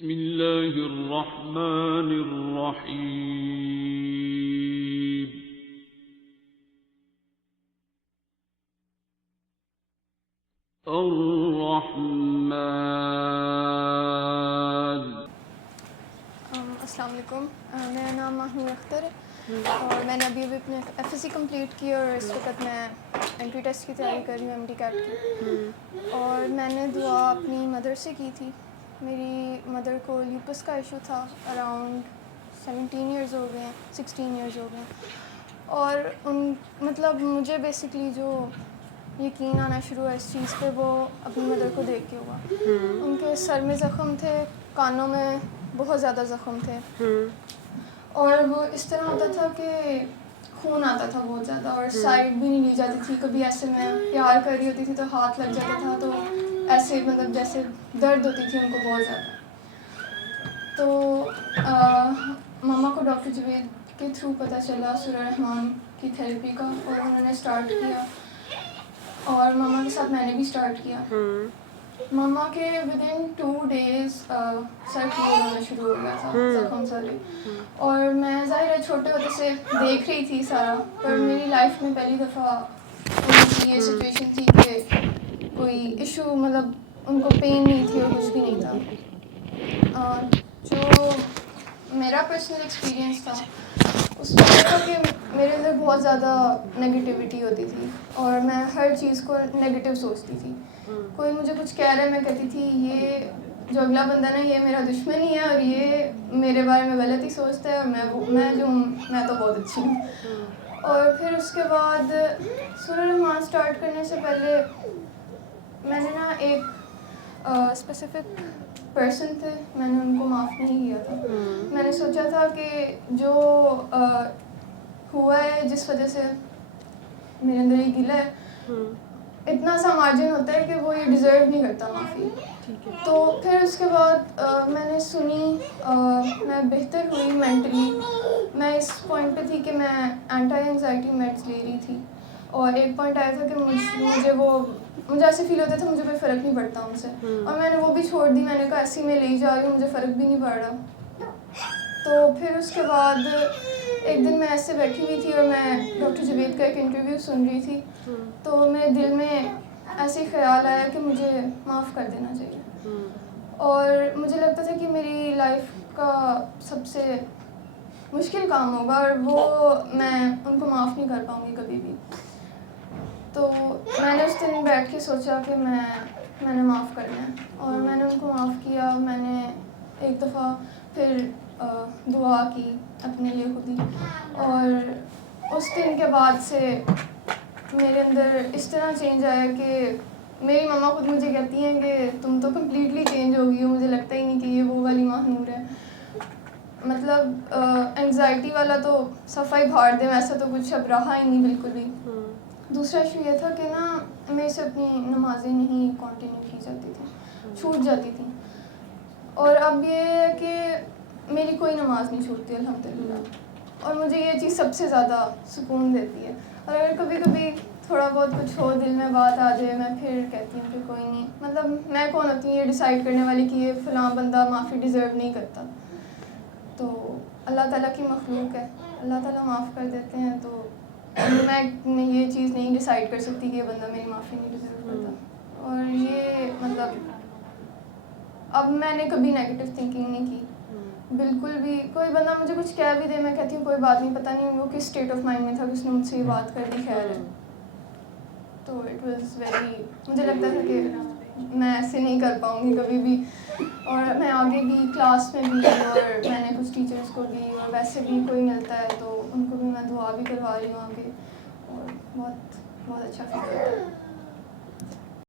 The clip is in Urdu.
بسم اللہ الرحمن الرحیم. الرحمن. السلام علیکم. میرا نام ماہنور اختر ہے اور میں نے ابھی اپنے ایف ایس سی کمپلیٹ کی اور اس وقت میں انٹری ٹیسٹ کی تیاری کر رہی ہوں، ایم ڈی کیٹ کی. اور میں نے دعا اپنی مدر سے کی تھی. میری مدر کو لیوپس کا ایشو تھا، اراؤنڈ 17 ایئرز ہو گئے ہیں، 16 ایئرز ہو گئے ہیں. اور مطلب مجھے بیسکلی جو یقین آنا شروع ہوا اس چیز پہ وہ اپنی مدر کو دیکھ کے ہوا. ان کے سر میں زخم تھے، کانوں میں بہت زیادہ زخم تھے، اور وہ اس طرح ہوتا تھا کہ خون آتا تھا بہت زیادہ، اور سائڈ بھی نہیں لی جاتی تھی. کبھی ایسے میں پیار کر رہی ہوتی تھی تو ہاتھ لگ جاتا تھا، تو ایسے مطلب جیسے درد ہوتی تھی ان کو بہت زیادہ. تو ماما کو ڈاکٹر جوید کے تھرو پتہ چلا سورہ رحمان کی تھیراپی کا، اور انہوں نے اسٹارٹ کیا، اور ماما کے ساتھ میں نے بھی اسٹارٹ کیا. ماما کے ودن 2 days سر کلیئر ہونا شروع ہو گیا تھا، زخم سارے. اور میں ظاہر ہے چھوٹے ہوتے سے دیکھ رہی تھی سارا، پر میری لائف میں پہلی دفعہ یہ سچویشن تھی کہ کوئی ایشو، مطلب ان کو پین نہیں تھی اور کچھ بھی نہیں تھا. جو میرا پرسنل ایکسپیرئنس تھا اس میں یہ تھا کہ میرے اندر بہت زیادہ نگیٹیوٹی ہوتی تھی، اور میں ہر چیز کو نگیٹیو سوچتی تھی. کوئی مجھے کچھ کہہ رہا ہے، میں کہتی تھی یہ جو اگلا بندہ نا یہ میرا دشمن ہی ہے، اور یہ میرے بارے میں غلط ہی سوچتا ہے، اور میں جو ہوں میں تو بہت اچھی ہوں. اور پھر اس کے بعد سورہ رحمان اسٹارٹ کرنے سے پہلے میں نے نا ایک اسپیسیفک پرسن تھے، میں نے ان کو معاف نہیں کیا تھا. میں نے سوچا تھا کہ جو ہوا ہے، جس وجہ سے میرے اندر یہ گلہ ہے، اتنا سا مارجن ہوتا ہے کہ وہ یہ ڈیزرو نہیں کرتا معافی. تو پھر اس کے بعد میں نے سنی، میں بہتر ہوئی مینٹلی. میں اس پوائنٹ پہ تھی کہ میں اینٹی انگزائٹی میڈس لے رہی تھی، اور ایک پوائنٹ آیا تھا کہ مجھے ایسے فیل ہوتا تھا مجھے کوئی فرق نہیں پڑتا ان سے، اور میں نے وہ بھی چھوڑ دی. میں نے کہا ایسی میں لے جا رہی ہوں، مجھے فرق بھی نہیں پڑ رہا. تو پھر اس کے بعد ایک دن میں ایسے بیٹھی ہوئی تھی اور میں ڈاکٹر جوید کا ایک انٹرویو سن رہی تھی، تو میرے دل میں ایسے خیال آیا کہ مجھے معاف کر دینا چاہیے. اور مجھے لگتا تھا کہ میری لائف کا سب سے مشکل کام ہوگا، اور وہ میں ان کو معاف نہیں کر پاؤں گی کبھی بھی. تو میں نے اس دن بیٹھ کے سوچا کہ میں نے معاف کرنا ہے، اور میں نے ان کو معاف کیا. میں نے ایک دفعہ پھر دعا کی اپنے لیے خود ہی، اور اس دن کے بعد سے میرے اندر اس طرح چینج آیا کہ میری ماما خود مجھے کہتی ہیں کہ تم تو کمپلیٹلی چینج ہو گئی ہو، مجھے لگتا ہی نہیں کہ یہ وہ والی ماہنور ہے. مطلب انگزائٹی والا تو صفائی بھاڑ دیں، ویسا تو کچھ اب رہا ہی نہیں بالکل بھی. دوسرا ایشو یہ تھا کہ نا میرے سے اپنی نمازیں نہیں کنٹینیو کی جاتی تھیں، چھوٹ جاتی تھیں. اور اب یہ ہے کہ میری کوئی نماز نہیں چھوٹتی الحمدللہ، اور مجھے یہ چیز سب سے زیادہ سکون دیتی ہے. اور اگر کبھی کبھی تھوڑا بہت کچھ ہو دل میں بات آ جائے، میں پھر کہتی ہوں کہ کوئی نہیں. مطلب میں کون ہوتی ہوں یہ ڈیسائیڈ کرنے والی کہ یہ فلاں بندہ معافی ڈیزرو نہیں کرتا. تو اللہ تعالیٰ کی مخلوق ہے، اللہ تعالیٰ معاف کر دیتے ہیں. تو میں یہ چیز نہیں ڈیسائیڈ کر سکتی کہ یہ بندہ میری معافی نہیں ڈیزرو کرتا. اور یہ مطلب اب میں نے کبھی نیگیٹو تھنکنگ نہیں کی بالکل بھی. کوئی بندہ مجھے کچھ کہہ بھی دے، میں کہتی ہوں کوئی بات نہیں، پتہ نہیں وہ کس اسٹیٹ آف مائنڈ میں تھا کہ اس نے مجھ سے یہ بات کر دی، خیر ہے. تو اٹ واز ویری، مجھے لگتا تھا کہ میں ایسے نہیں کر پاؤں گی کبھی بھی. اور میں آگے بھی کلاس میں بھی، اور میں نے کچھ ٹیچرس کو بھی، اور ویسے بھی کوئی ملتا ہے تو ان کو بھی میں دعا بھی کروا رہی ہوں آگے، اور بہت بہت اچھا فیل ہوتا ہے.